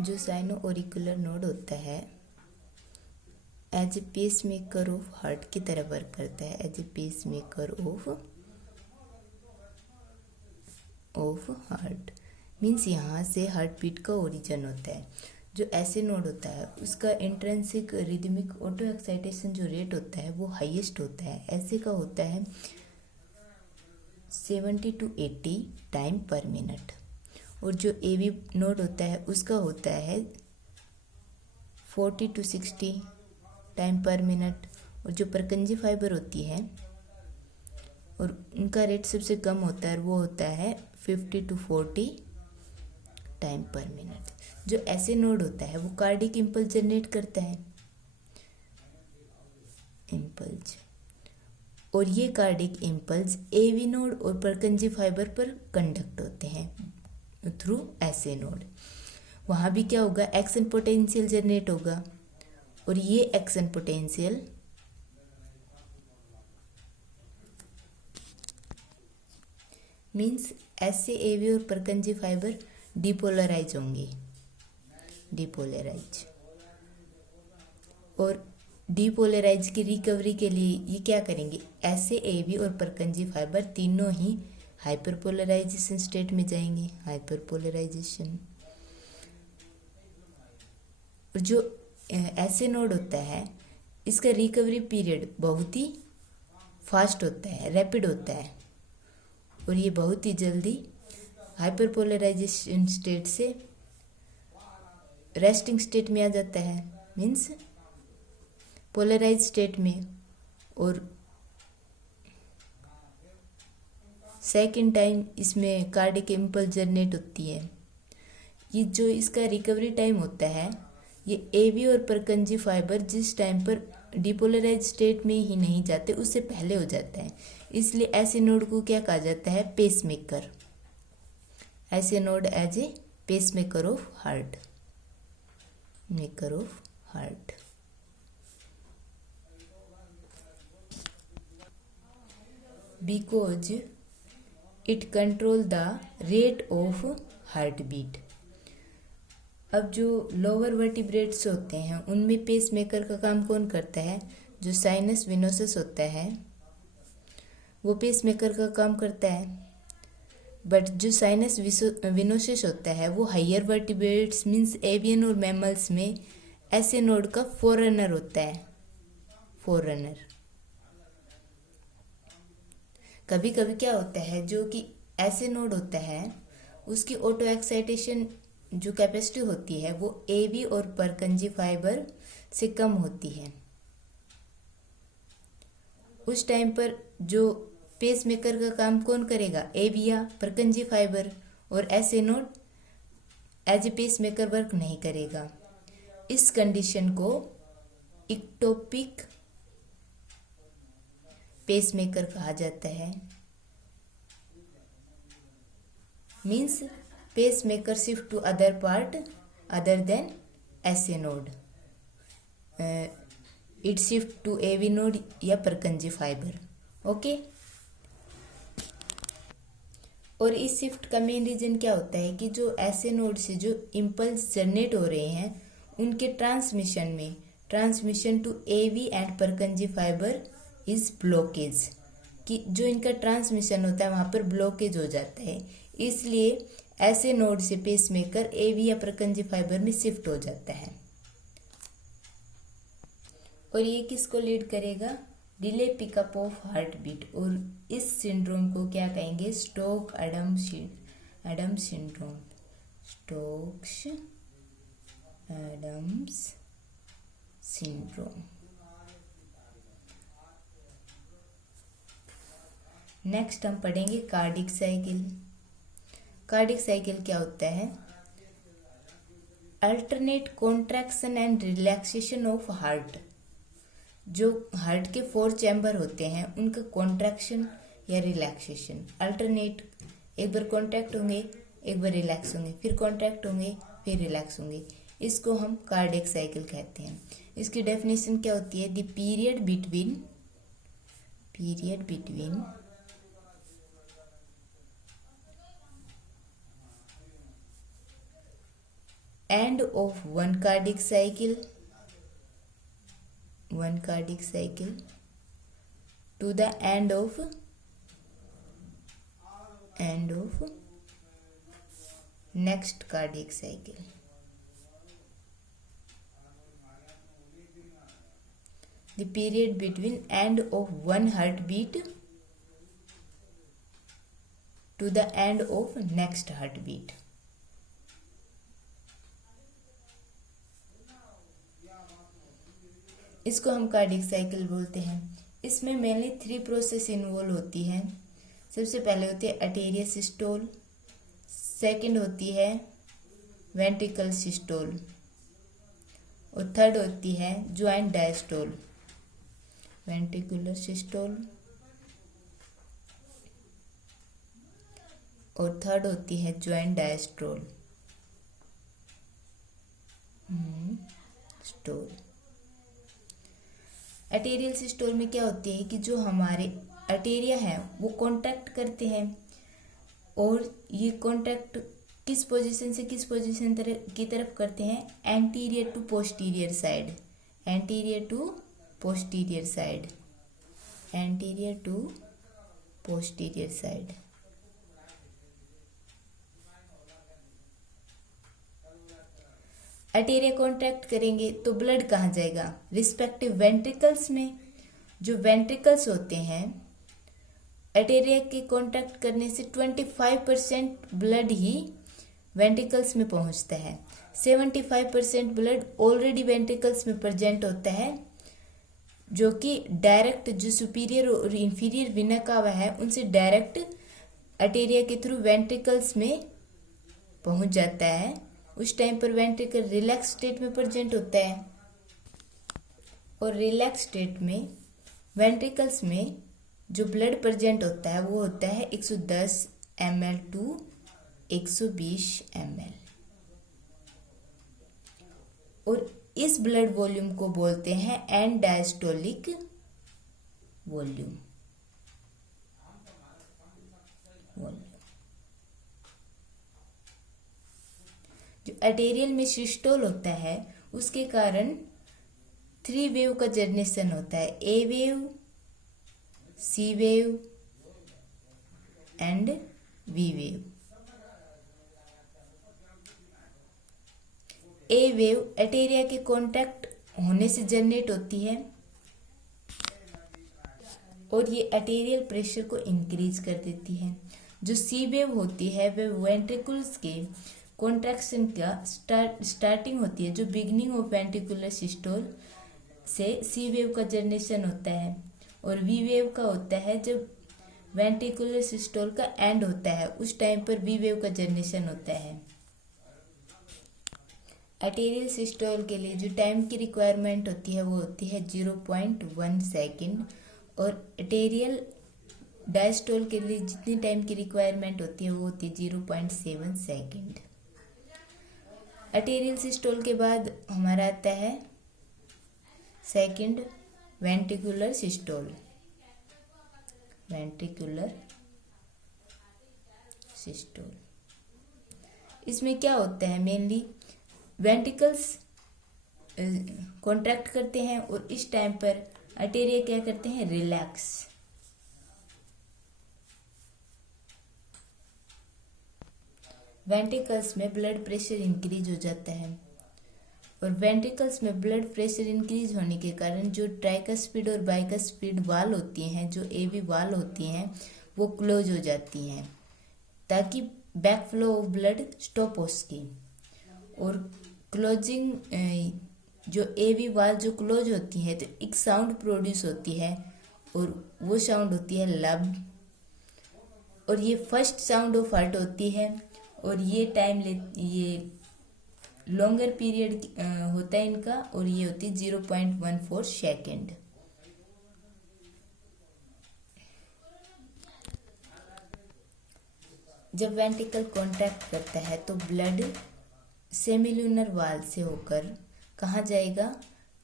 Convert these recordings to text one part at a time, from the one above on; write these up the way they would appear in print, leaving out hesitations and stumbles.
जो sino auricular node होता है as a pacemaker of heart की तरह वर्क करता है, as a pacemaker of heart. Means यहाँ से हार्ट बीट का ओरिजिन होता है। जो ऐसे नोड होता है उसका इंट्रिंसिक रिदमिक ऑटो एक्साइटेशन जो रेट होता है वो हाईएस्ट होता है। ऐसे का होता है 70 to 80 टाइम पर मिनट। और जो एवी नोड होता है उसका होता है 40 to 60 टाइम पर मिनट। और जो परकंजी फाइबर होती है और उनका रेट सबसे कम होता है, वो होता है 50 to 40 टाइम पर मिनट। जो ऐसे नोड होता है वो कार्डिक इम्पल्स जनरेट करता है, इम्पल्स। और ये कार्डिक इम्पल्स एवी नोड और परकंजी फाइबर पर कंडक्ट होते हैं थ्रू ऐसे नोड। वहाँ भी क्या होगा, एक्शन पोटेंशियल जनरेट होगा। और ये एक्शन पोटेंशियल मीन्स ऐसे एवी और परकंजी फाइबर डिपोलराइज होंगे, डिपोलराइज। और डिपोलराइज की रिकवरी के लिए ये क्या करेंगे, ऐसे एवी और परकंजी फाइबर तीनों ही हाइपरपोलराइजेशन स्टेट में जाएंगे, हाइपरपोलराइजेशन। और जो ऐसे नोड होता है इसका रिकवरी पीरियड बहुत ही फास्ट होता है, रैपिड होता है। और ये बहुत ही जल्दी हाइपरपोलराइजेशन स्टेट से रेस्टिंग स्टेट में आ जाता है, मीन्स पोलराइज स्टेट में। और सेकेंड टाइम इसमें कार्डिक इम्पल्स जनरेट होती है। ये जो इसका रिकवरी टाइम होता है ये एवी और परकंजी फाइबर जिस टाइम पर डिपोलराइज स्टेट में ही नहीं जाते उससे पहले हो जाता है। इसलिए ऐसे नोड को क्या कहा जाता है, पेसमेकर। ऐसे node as a pacemaker of heart, maker of heart. Because it control the rate of heartbeat. अब जो लोअर वर्टिब्रेट्स होते हैं उनमें पेसमेकर का काम कौन करता है, जो साइनस विनोसस होता है वो पेसमेकर का काम करता है। बट जो साइनस विनोसस होता है वो हायर वर्टिब्रेट्स मीन्स एवियन और मैमल्स में ऐसे नोड का फोररनर होता है, फोररनर। कभी कभी क्या होता है, जो कि ऐसे नोड होता है उसकी ऑटो एक्साइटेशन जो कैपेसिटी होती है वो एवी और परकंजी फाइबर से कम होती है। उस टाइम पर जो पेसमेकर का काम कौन करेगा, एवी या परकंजी फाइबर। और ऐसे node as a pacemaker work नहीं करेगा। इस कंडीशन को इक्टोपिक पेसमेकर कहा जाता है। Means pacemaker shift to other part other than SA node, it shift to AV node या परकंजी फाइबर। ओके। और इस शिफ्ट का मेन रीजन क्या होता है कि जो ऐसे नोड से जो इम्पल्स जनरेट हो रहे हैं उनके transmission to AV and Purkinje fibre is blockage, कि जो इनका ट्रांसमिशन होता है वहाँ पर ब्लॉकेज हो जाता है। इसलिए ऐसे नोड से पेसमेकर एवी या परकंजी फाइबर में शिफ्ट हो जाता है। और ये किसको लीड करेगा, delay pickup of heartbeat. और इस सिंड्रोम को क्या कहेंगे, Stoke Adam syndrome, Stokes Adams syndrome. Next हम पढ़ेंगे कार्डिक साइकिल। कार्डिक साइकिल क्या होता है, alternate contraction and relaxation of heart. जो हार्ट के 4 चैम्बर होते हैं उनका कॉन्ट्रैक्शन या रिलैक्सेशन अल्टरनेट, एक बार कॉन्ट्रैक्ट होंगे एक बार रिलैक्स होंगे, फिर कॉन्ट्रैक्ट होंगे फिर रिलैक्स होंगे। इसको हम कार्डिक साइकिल कहते हैं। इसकी डेफिनेशन क्या होती है, the period between end of one cardiac cycle to the end of next cardiac cycle. The period between end of one heartbeat to the end of next heartbeat. इसको हम cardiac cycle बोलते हैं। इसमें mainly 3 process involve होती हैं। सबसे पहले होती है आर्टेरियल सिस्टोल, सेकंड होती है वेंट्रिकल सिस्टोल और थर्ड होती है ज्वाइंट डायस्टोल। वेंट्रिकुलर सिस्टोल और थर्ड होती है ज्वाइंट डायस्टोल स्टोल। आर्टेरियल सिस्टोल में क्या होती है कि जो हमारे आर्टेरिया है वो कॉन्टैक्ट करते हैं और ये कॉन्टैक्ट किस पोजीशन से किस पोजीशन की तरफ करते हैं, anterior to posterior side, anterior to posterior side, anterior to posterior side. Arteria contract करेंगे तो ब्लड कहाँ जाएगा, रिस्पेक्टिव वेंट्रिकल्स में। जो वेंट्रिकल्स होते हैं आर्टेरिया के कॉन्टैक्ट करने से 25% ब्लड ही वेंट्रिकल्स में पहुंचता है। 75% ब्लड ऑलरेडी वेंट्रिकल्स में प्रेजेंट होता है, जो कि डायरेक्ट जो सुपीरियर और इंफीरियर वेना कावा है उनसे डायरेक्ट आर्टेरिया के थ्रू वेंट्रिकल्स में पहुंच जाता है। उस टाइम पर वेंट्रिकल रिलैक्स स्टेट में प्रेजेंट होता है और रिलैक्स स्टेट में वेंट्रिकल्स में जो ब्लड प्रेजेंट होता है वो होता है 110 ml टू 120 ml और इस ब्लड वॉल्यूम को बोलते हैं एंड डायस्टोलिक वॉल्यूम। जो आर्टेरियल में सिस्टोल होता है उसके कारण 3 वेव का जनरेशन होता है, a wave, c wave and v wave. A wave atria के कांटेक्ट होने से जनरेट होती है और ये आर्टेरियल प्रेशर को इंक्रीज कर देती है। जो सी वेव होती है वह वेंट्रिकल्स के कॉन्ट्रैक्शन का स्टार्टिंग होती है। जो बिगिनिंग ऑफ वेंट्रिकुलर सिस्टोल से सी वेव का जनरेशन होता है और वी वेव का होता है जब वेंट्रिकुलर सिस्टोल का एंड होता है, उस टाइम पर वी वेव का जनरेशन होता है। आर्टेरियल सिस्टोल के लिए जो टाइम की रिक्वायरमेंट होती है वो होती है 0.1 सेकेंड और आर्टेरियल डायस्टोल के लिए जितनी टाइम की रिक्वायरमेंट होती है वो होती है 0.7 सेकेंड। आर्टेरियल सिस्टोल के बाद हमारा आता है second ventricular systole. Ventricular systole इसमें क्या होता है, मेनली वेंट्रिकल्स कॉन्ट्रैक्ट करते हैं और इस टाइम पर आर्टेरिया क्या करते हैं, रिलैक्स। वेंट्रिकल्स में ब्लड प्रेशर इंक्रीज हो जाता है और वेंट्रिकल्स में ब्लड प्रेशर इंक्रीज होने के कारण जो ट्राइकस्पिड और बाइकस्पिड वाल होती हैं, जो एवी वाल होती हैं, वो क्लोज हो जाती हैं ताकि back flow of blood stop हो सके। और क्लोजिंग जो एवी वाल जो क्लोज होती है तो एक साउंड प्रोड्यूस होती है और वो साउंड होती है लब और ये फर्स्ट साउंड ऑफ हार्ट होती है और ये ये लॉन्गर पीरियड होता है इनका और ये होती है 0.14 सेकेंड। जब वेंट्रिकल कॉन्ट्रैक्ट करता है तो ब्लड सेमिल्यूनर वाल से होकर कहाँ जाएगा,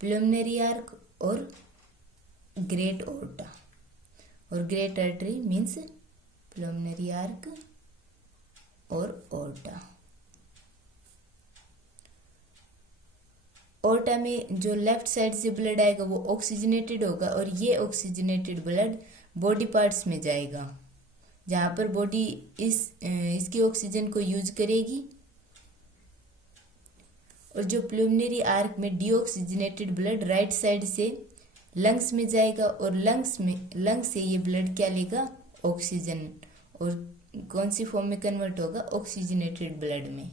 प्लुमिनरी आर्क और ग्रेट ओर्टा। और ग्रेट आर्टरी मीन्स प्लुमिनरी आर्क और ओर्टा। ओर्टा में जो लेफ्ट साइड से ब्लड आएगा वो ऑक्सीजनेटेड होगा और ये ऑक्सीजनेटेड ब्लड बॉडी पार्ट्स में जाएगा, जहाँ पर बॉडी इसकी ऑक्सीजन को यूज करेगी। और जो प्लुमिनरी आर्क में डीऑक्सीजनेटेड ब्लड राइट साइड से लंग्स में जाएगा और लंग्स से ये ब्लड क्या लेगा, ऑक्सीजन, और कौन सी फॉर्म में कन्वर्ट होगा, ऑक्सीजनेटेड ब्लड में।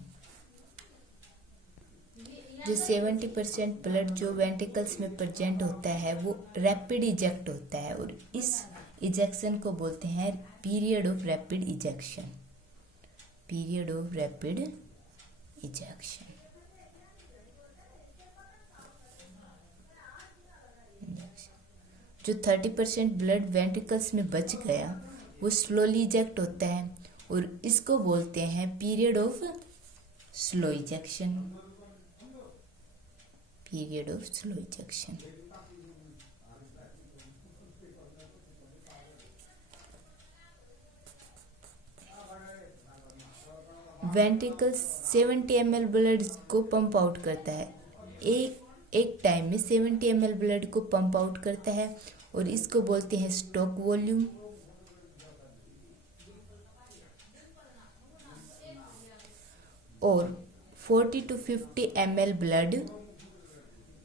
जो 70% ब्लड जो वेंट्रिकल्स में प्रेजेंट होता है वो रैपिड इजेक्ट होता है और इस इजेक्शन को बोलते हैं period of rapid ejection. Period of rapid ejection. जो 30% ब्लड वेंट्रिकल्स में बच गया वो स्लोली इजेक्ट होता है और इसको बोलते हैं period of slow ejection. Period of slow ejection. Ventricles 70 ml blood को पंप आउट करता है, एक टाइम में 70 ml ब्लड को पंप आउट करता है और इसको बोलते हैं स्टॉक वॉल्यूम। और 40 to 50 ml ब्लड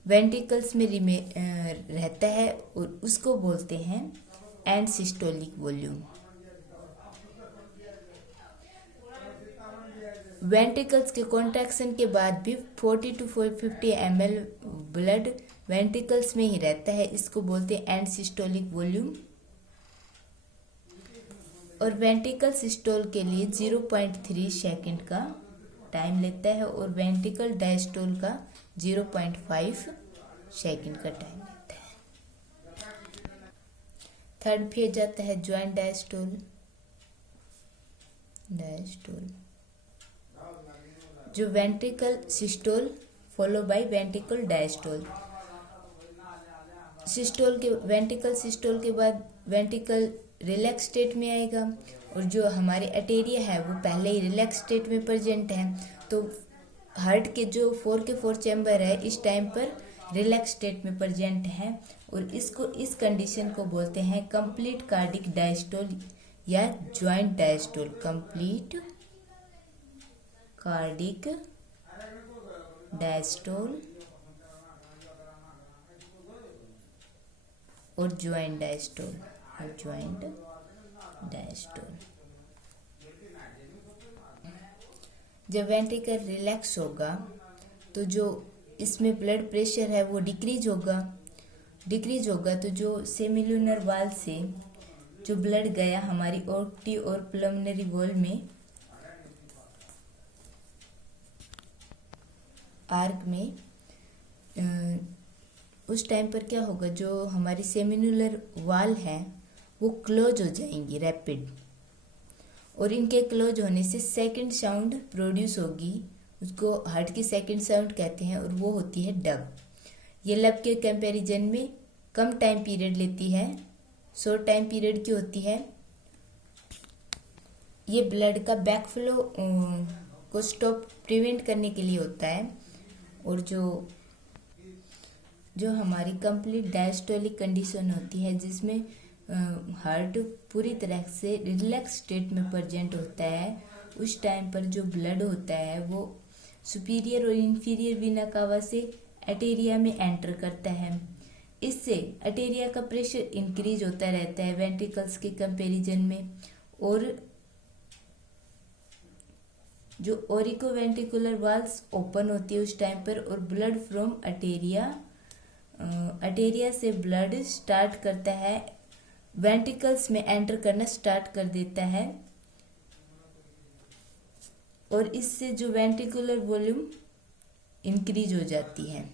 वेंट्रिकल्स में रहता है और उसको बोलते हैं एंड सिस्टोलिक वॉल्यूम। वेंट्रिकल्स के कॉन्ट्रैक्शन के बाद भी 40 to 50 ml ब्लड वेंट्रिकल्स में ही रहता है, इसको बोलते हैं एंड सिस्टोलिक वॉल्यूम। और वेंट्रिकल सिस्टोल के लिए 0.3 सेकंड का टाइम लेता है और वेंट्रिकल डायस्टोल का 0.5 सेकंड का टाइम लेता है। थर्ड फेज आता है ज्वाइंट डायस्टोल। जो ventricle systole follow by ventricle diastole. Ventricle systole के बाद वेंट्रिकल रिलैक्स स्टेट में आएगा और जो हमारे आर्टेरिया है वो पहले ही रिलैक्स स्टेट में प्रेजेंट है, तो हार्ट के जो 4 के 4 चैम्बर है इस टाइम पर रिलैक्स स्टेट में प्रेजेंट है और इस कंडीशन को बोलते हैं कंप्लीट कार्डिक डायस्टोल या joint diastole. Complete cardiac diastole और ज्वाइंट डायस्टोल। जब वेंट्रिकल रिलैक्स होगा तो जो इसमें ब्लड प्रेशर है वो डिक्रीज होगा तो जो सेमिलुनर वाल से जो ब्लड गया हमारी ओर्टी और प्लमिनरी वॉल में आर्क में, उस टाइम पर क्या होगा, जो हमारी सेमिलुनर वाल है वो क्लोज हो जाएंगी रैपिड और इनके क्लोज होने से सेकंड साउंड प्रोड्यूस होगी, उसको हार्ट की सेकंड साउंड कहते हैं और वो होती है डब। ये लब के कंपैरिजन में कम टाइम पीरियड लेती है, शॉर्ट टाइम पीरियड की होती है। ये ब्लड का बैकफ्लो को स्टॉप प्रिवेंट करने के लिए होता है और जो हमारी कंप्लीट डायस्टोलिक कंडीशन होती है जिसमें हार्ट पूरी तरह से रिलैक्स स्टेट में प्रेजेंट होता है, उस टाइम पर जो ब्लड होता है वो सुपीरियर और इंफीरियर वेना कावा से आर्टेरिया में एंटर करता है। इससे आर्टेरिया का प्रेशर इंक्रीज होता रहता है वेंट्रिकल्स के कंपैरिजन में और जो ओरिकोवेंट्रिकुलर वाल्व्स ओपन होती है उस टाइम पर और ब्लड फ्रॉम आर्टेरिया से ब्लड स्टार्ट करता है, वेंट्रिकल्स में एंटर करना स्टार्ट कर देता है और इससे जो वेंट्रिकुलर वॉल्यूम इंक्रीज हो जाती है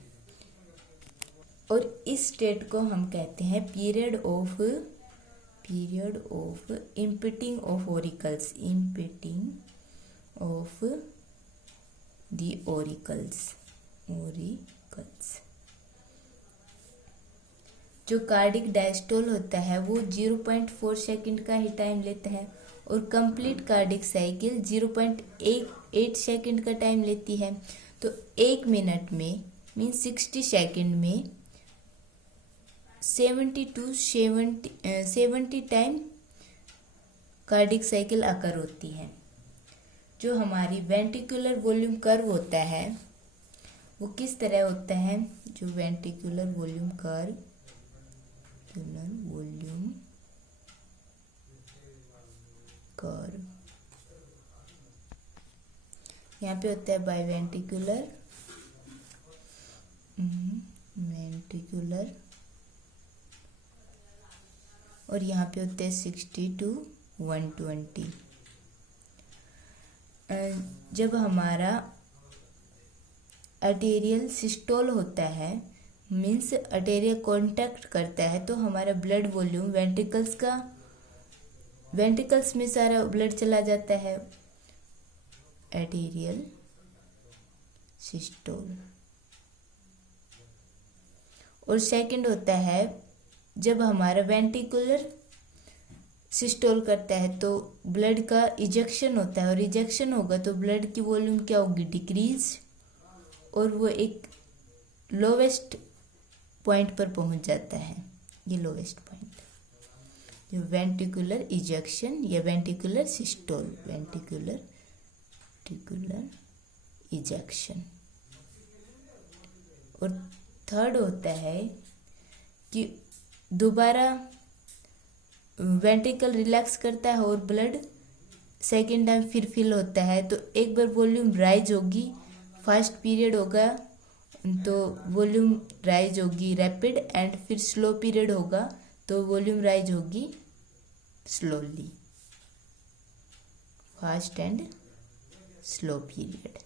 और इस स्टेट को हम कहते हैं period of emptying of auricles. Of the auricles. जो कार्डिक डायस्टोल होता है वो 0.4 सेकंड का ही टाइम लेता है और कंप्लीट कार्डिक साइकिल 0.8 सेकंड का टाइम लेती है। तो 1 मिनट में मीन्स 60 सेकेंड में 70 टाइम कार्डिक साइकिल अकर होती है। जो हमारी वेंट्रिकुलर वॉल्यूम कर्व होता है वो किस तरह होता है? जो वेंट्रिकुलर वॉल्यूम कर्व यहाँ पे होता है बाइवेंट्रिकुलर और यहाँ पे होते हैं 60 to 120। जब हमारा आर्टेरियल सिस्टोल होता है, मीन्स आर्टेरियल कांटेक्ट करता है, तो हमारा ब्लड वॉल्यूम वेंट्रिकल्स में सारा ब्लड चला जाता है, आर्टेरियल सिस्टोल। और सेकंड होता है जब हमारा वेंट्रिकुलर सिस्टोल करता है तो ब्लड का इजेक्शन होता है, और इजेक्शन होगा तो ब्लड की वॉल्यूम क्या होगी? डिक्रीज, और वो एक लोवेस्ट पॉइंट पर पहुंच जाता है। ये लोवेस्ट पॉइंट, जो वेंट्रिकुलर इजेक्शन या वेंट्रिकुलर सिस्टोल, वेंट्रिकुलर इजेक्शन। और थर्ड होता है कि दोबारा वेंट्रिकल रिलैक्स करता है और ब्लड सेकेंड टाइम फिर फिल होता है, तो एक बार वॉल्यूम राइज होगी, फास्ट पीरियड होगा तो वॉल्यूम राइज होगी रैपिड, एंड फिर स्लो पीरियड होगा तो वॉल्यूम राइज होगी slowly, fast and slow period.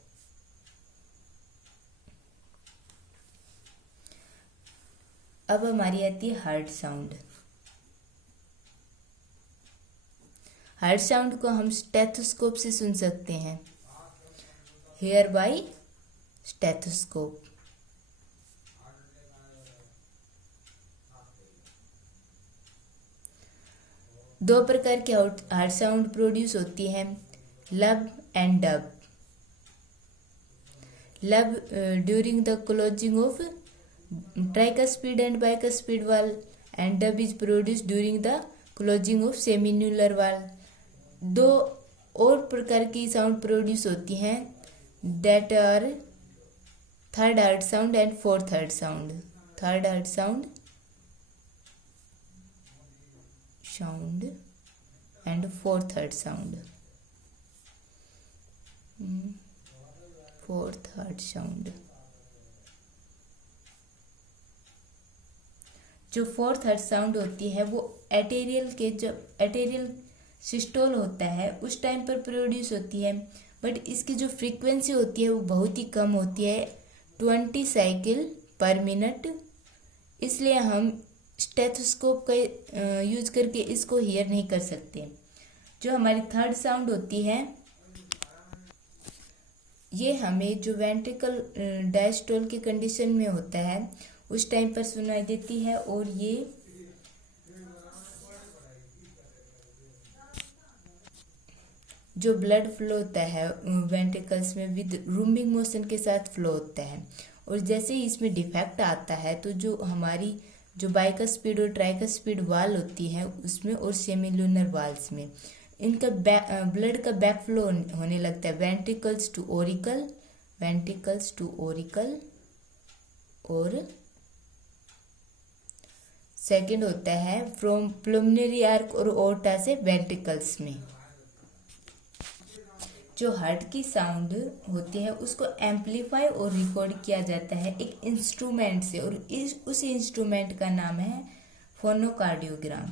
अब हमारी आती है हार्ट साउंड। हार्ट साउंड को हम स्टेथोस्कोप से सुन सकते हैं, हेयर बाय स्टेथोस्कोप। दो प्रकार के हार्ट साउंड प्रोड्यूस होती है, लब एंड डब। लब during the closing of tricuspid and bicuspid valve, and dub is produced during the closing of semiannular valve. दो और प्रकार की साउंड प्रोड्यूस होती हैं, that are third heart sound and fourth heart sound. Third heart sound and fourth heart sound. Fourth heart sound. जो fourth heart sound होती है वो जब एटेरियल सिस्टोल होता है उस टाइम पर प्रोड्यूस होती है, बट इसकी जो फ्रीक्वेंसी होती है वो बहुत ही कम होती है, 20 साइकिल पर मिनट। इसलिए हम स्टेथोस्कोप का यूज करके इसको हियर नहीं कर सकते। जो हमारी थर्ड साउंड होती है ये हमें जो वेंट्रिकल डायस्टोल की कंडीशन में होता है उस टाइम पर सुनाई देती है, और ये जो ब्लड फ्लो होता है वेंट्रिकल्स में विद रूमिंग मोशन के साथ फ्लो होता है। और जैसे ही इसमें डिफेक्ट आता है तो जो हमारी जो बाइकस्पिड और ट्राइकस्पिड वाल होती है उसमें और सेमिलुनर वाल्स में इनका ब्लड का बैक फ्लो होने लगता है, वेंट्रिकल्स टू ओरिकल। और सेकंड होता है फ्रॉम प्लुमिनरी आर्क और ओर्टा से वेंट्रिकल्स में। जो हार्ट की साउंड होती है उसको एम्पलीफाई और रिकॉर्ड किया जाता है एक इंस्ट्रूमेंट से, और उस इंस्ट्रूमेंट का नाम है फोनोकार्डियोग्राम।